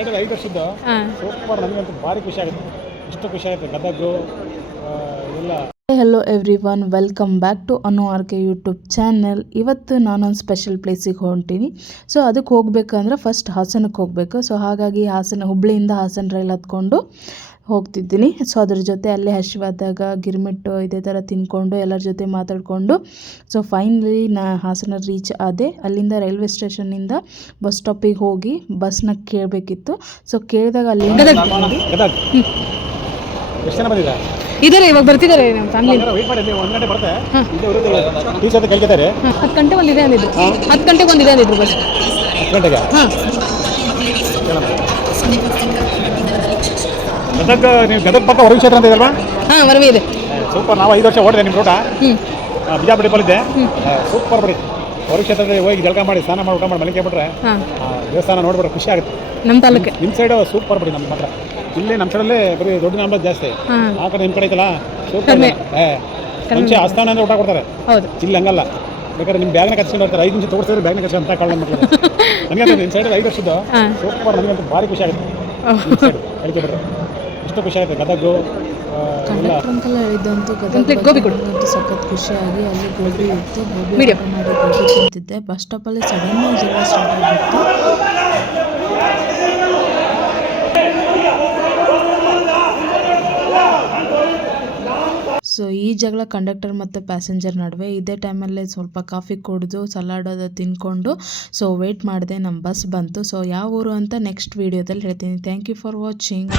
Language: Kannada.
ಸೈಡಲ್ಲಿ 5 ವರ್ಷದ್ದು ಸೂಪರ್. ನನಗಂತೂ ಭಾರಿ ಖುಷಿ ಆಗುತ್ತೆ, ಇಷ್ಟು ಖುಷಿ ಆಗುತ್ತೆ. ಗದಗು ಇದೆಲ್ಲ. Hello everyone, welcome back to Anu R K YouTube channel. ಇವತ್ತು ನಾನೊಂದು ಸ್ಪೆಷಲ್ ಪ್ಲೇಸಿಗೆ ಹೊಂಟೀನಿ. ಸೊ ಅದಕ್ಕೆ ಹೋಗ್ಬೇಕಂದ್ರೆ ಫಸ್ಟ್ ಹಾಸನಕ್ಕೆ ಹೋಗಬೇಕು. ಸೊ ಹಾಗಾಗಿ ಹುಬ್ಳಿಯಿಂದ ಹಾಸನ ರೈಲ್ ಹತ್ಕೊಂಡು ಹೋಗ್ತಿದ್ದೀನಿ. ಸೊ ಅದ್ರ ಜೊತೆ ಅಲ್ಲೇ ಹಸಿವಾದಾಗ ಗಿರ್ಮಿಟ್ಟು ಇದೇ ಥರ ತಿನ್ಕೊಂಡು ಎಲ್ಲರ ಜೊತೆ ಮಾತಾಡಿಕೊಂಡು ಸೊ ಫೈನಲಿ ಹಾಸನ ರೀಚ್ ಆದೆ. ಅಲ್ಲಿಂದ ರೈಲ್ವೆ ಸ್ಟೇಷನ್ನಿಂದ ಬಸ್ ಸ್ಟಾಪಿಗೆ ಹೋಗಿ ಬಸ್ನ ಕೇಳಬೇಕಿತ್ತು. ಸೊ ಕೇಳಿದಾಗ ಅಲ್ಲಿಂದ ಎಷ್ಟು ಜನ ಬಂದಿದ್ದಾರೆ ಇದಾರೆ, ಇವಾಗ ಬರ್ತಿದ್ದಾರೆ ನಮ್ಮ ಫ್ಯಾಮಿಲಿ. ವೆಯ್ಟ್ ಮಾಡಿ, 1 ಗಂಟೆ ಬರುತ್ತೆ. ಟೀ ಜೊತೆ ಕೇಳ್ತಿದ್ದಾರೆ. 10 ಗಂಟೆ ಒಂದಿದೆ ಅಂದಿದ್ರು. 10 ಗಂಟೆಗೆ ಒಂದಿದೆ ಅಂದಿದ್ರು ಬಸ್. 10 ಗಂಟೆಗೆ ಗದಗ. ನೀವು ಗದಗ ಪಕ್ಕ ವರವಿ ಕ್ಷೇತ್ರ ಅಂತ ಇದಲ್ವಾ? ಹಾಂ, ವರವಿ ಇದೆ. ಸೂಪರ್. ನಾವು 5 ವರ್ಷ ಓಡಿದೆ ನಿಮ್ಮ ರೂಟ. ಬಿಜಾಪುರ ಡಿಪಲ್ಲಿದ್ದೆ. ಸೂಪರ್ ಬಿಡಿ. ವರವಿ ಕ್ಷೇತ್ರದಲ್ಲಿ ಹೋಗಿ ಜಳಕ ಮಾಡಿ ಸ್ನಾನ ಮಾಡಿ ಊಟ ಮಾಡಿ ಮಲಿಕೆ ಬಿಟ್ರೆ ದೇವಸ್ಥಾನ ನೋಡ್ಬಿಟ್ರೆ ಖುಷಿ ಆಗುತ್ತೆ. ನಮ್ಮ ತಾಲೂಕೆ ನಿಮ್ಮ ಸೈಡು ಸೂಪರ್ ಬಿಡಿ. ನಮ್ಮ ಮಾತ್ರ ಇಲ್ಲೇ ನಮ್ಮ ಸೈಡಲ್ಲೇ ಬರೀ ದೊಡ್ಡ ನಾಮದ ಜಾಸ್ತಿ. ಆ ಕಡೆ ನಿಮ್ಮ ಕಡೆ ಐತಲ್ಲ ಸೂಪರ್. ಮುಂಚೆ ಆಸ್ಥಾನ ಅಂದರೆ ಊಟ ಕೊಡ್ತಾರೆ. ಹೌದು, ಇಲ್ಲಿ ಹಂಗಲ್ಲ. ಬೇಕಾದ್ರೆ ನಿಮ್ಮ ಬ್ಯಾಗ್ನ ಕಚ್ಕೊಂಡು ಬರ್ತಾರೆ. 5 ನಿಮಿಷ ತೋರಿಸಿದ್ರೆ ಬ್ಯಾಗ್ನ ಕಚ್ಕೊಂಡು ಅಂತ ಕಾಳು ಮಾಡ್ತಾರೆ. ನನಗೆ ನಿಮ್ಮ ಸೈಡಲ್ಲಿ 5 ವರ್ಷದ್ದು ಸೂಪರ್. ನನಗಂತೂ ಭಾರಿ ಖುಷಿ ಆಗುತ್ತೆ. ಹೇಳಿಕೆ ಬಿಡ್ರೆ ಇಷ್ಟು ಖುಷಿ ಆಗುತ್ತೆ. ಗದಗು ಕಂಡಕ್ಟರ್ ಹೇಳಿದ್ದಂತೂ ಗದಗ ಸಖತ್ ಖುಷಿಯಾಗಿ ಅಲ್ಲಿ ಗೋಬಿ ಇತ್ತು. ಗೋಬಿ ಮಾಡಿ ಗೋಬಿ ತಿಂತಿದ್ದೆ. ಬಸ್ ಸ್ಟಾಪಲ್ಲಿ ಸಡನ್ ಆಗಿ ಜಗಳ ಸ್ಟಾರ್ಟ್ ಆಗಿತ್ತು. ಸೊ ಈ ಜಗಳ ಕಂಡಕ್ಟರ್ ಮತ್ತು ಪ್ಯಾಸೆಂಜರ್ ನಡುವೆ. ಇದೇ ಟೈಮಲ್ಲೇ ಸ್ವಲ್ಪ ಕಾಫಿ ಕುಡಿದು ಸಲಾಡ್ ಅದು ತಿನ್ಕೊಂಡು ಸೊ ವೆಯ್ಟ್ ಮಾಡಿದೆ. ನಮ್ಮ ಬಸ್ ಬಂತು. ಸೊ ಯಾವ ಊರು ಅಂತ ನೆಕ್ಸ್ಟ್ ವೀಡಿಯೋದಲ್ಲಿ ಹೇಳ್ತೀನಿ. Thank you for watching.